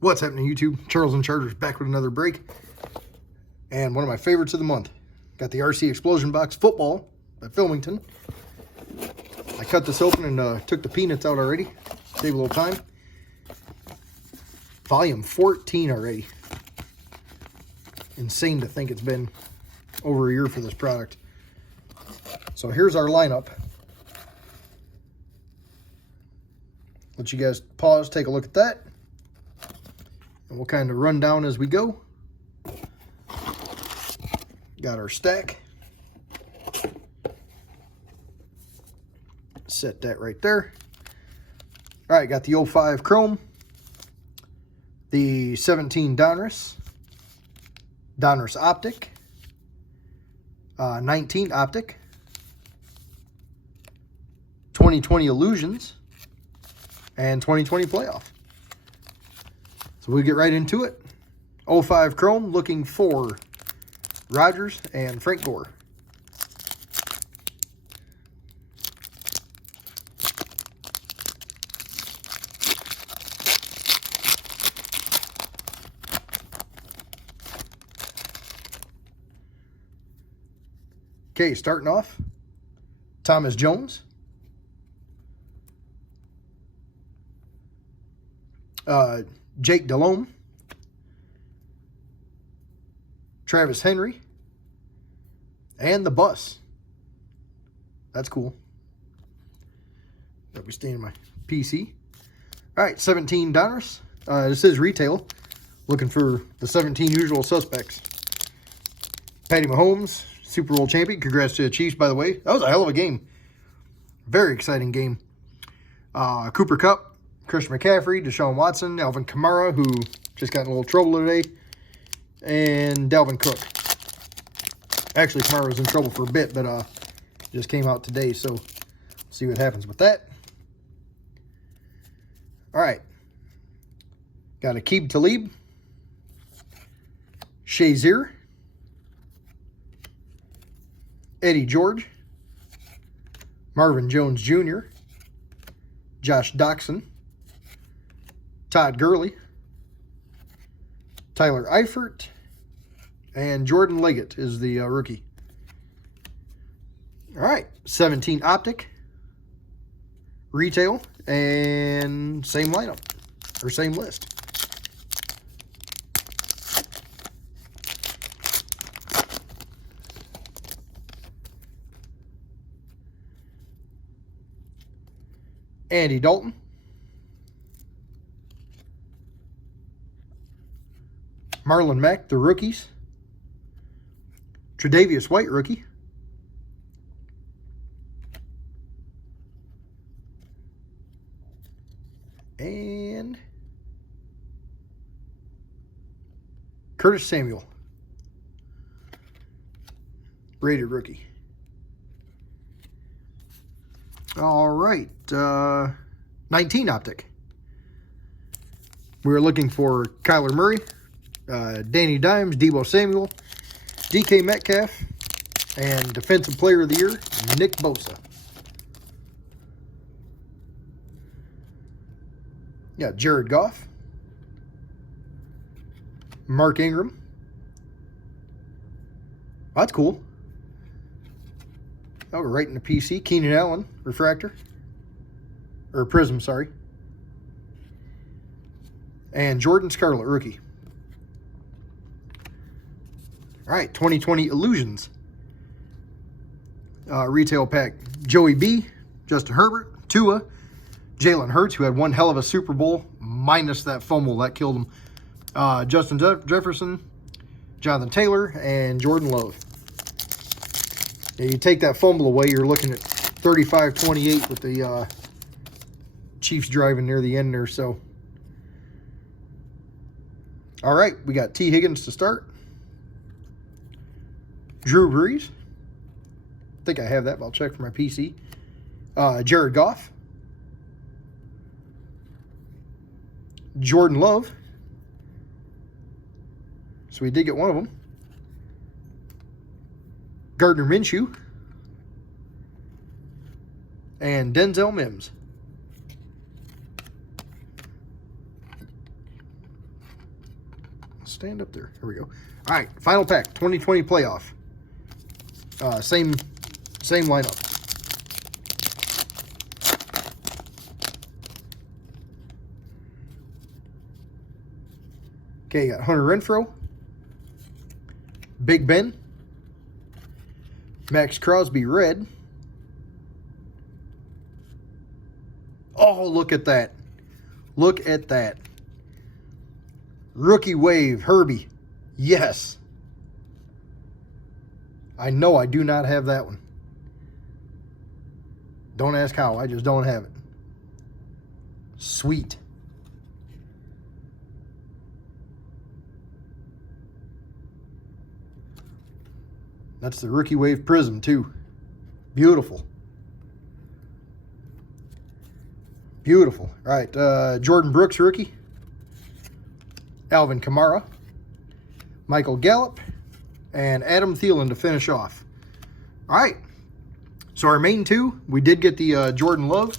What's happening, YouTube? Charles and Chargers back with another break. And one of my favorites of the month. Got the RC Explosion Box Football by Filmington. I cut this open and took the peanuts out already. Save a little time. Volume 14 already. Insane to think it's been over a year for this product. So here's our lineup. Let you guys pause, take a look at that. And we'll kind of run down as we go. Got our stack. Set that right there. All right, got the 05 Chrome. The 17 Donruss. Donruss Optic. 19 Optic. 2020 Illusions. And 2020 Playoff. So we'll get right into it. 05 Chrome, looking for Rodgers and Frank Gore. Okay, starting off, Thomas Jones. Jake Delhomme. Travis Henry. And the bus. That's cool. That we stay in my PC. All right, 17 Donruss. This is retail. Looking for the 17 usual suspects. Patty Mahomes, Super Bowl champion. Congrats to the Chiefs, by the way. That was a hell of a game. Very exciting game. Cooper Kupp, Christian McCaffrey, Deshaun Watson, Alvin Kamara, who just got in a little trouble today, and Dalvin Cook. Actually, Kamara was in trouble for a bit, but just came out today, so see what happens with that. All right. Got Aqib Talib, Shazier, Eddie George, Marvin Jones Jr., Josh Doxson, Todd Gurley, Tyler Eifert, and Jordan Leggett is the rookie. All right, 17 Optic, retail, and same lineup, or same list. Andy Dalton, Marlon Mack, the rookies. Tre'Davious White, rookie. And Curtis Samuel, rated rookie. All right, 19 Optic. We were looking for Kyler Murray, Danny Dimes, Deebo Samuel, DK Metcalf, and Defensive Player of the Year, Nick Bosa. Yeah, Jared Goff, Mark Ingram. Oh, that's cool. Oh, we're right in the PC. Keenan Allen, refractor. Or prism, sorry. And Jordan Scarlett, rookie. All right, 2020 Illusions. Retail pack. Joey B, Justin Herbert, Tua, Jalen Hurts, who had one hell of a Super Bowl, minus that fumble that killed him. Justin Jefferson, Jonathan Taylor, and Jordan Love. Yeah, you take that fumble away, you're looking at 35-28 with the Chiefs driving near the end there. So, all right, we got T. Higgins to start. Drew Brees. I think I have that, but I'll check for my PC. Jared Goff. Jordan Love. So we did get one of them. Gardner Minshew. And Denzel Mims. stand up there. Here we go. All right, final pack, 2020 playoff. Same lineup. Okay, got Hunter Renfroe, Big Ben, Max Crosby red. Oh, look at that. Look at that. Rookie wave, Herbie. Yes. I know I do not have that one. Don't ask how, I just don't have it. Sweet. That's the rookie wave prism too. Beautiful. Beautiful. All right, Jordan Brooks rookie. Alvin Kamara. Michael Gallup. And Adam Thielen to finish off. All right. So our main two, we did get the Jordan Love.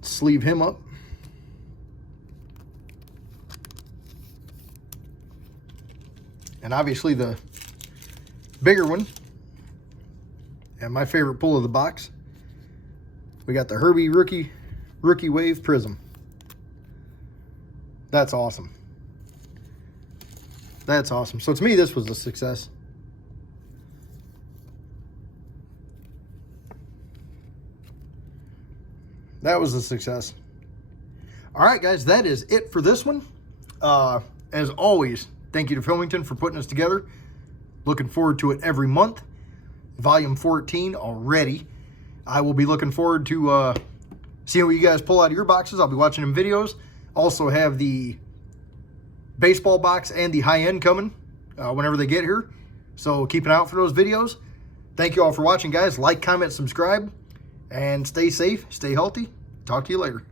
Sleeve him up. And obviously the bigger one, and my favorite pull of the box, we got the Herbie rookie wave prism. That's awesome. That's awesome. So to me, this was a success. That was a success. All right, guys, that is it for this one. As always, thank you to Filmington for putting us together. Looking forward to it every month. Volume 14 already. I will be looking forward to seeing what you guys pull out of your boxes. I'll be watching them videos. Also have the baseball box and the high end coming whenever they get here. So keep an eye out for those videos. Thank you all for watching, guys. Like, comment, subscribe, and stay safe, stay healthy. Talk to you later.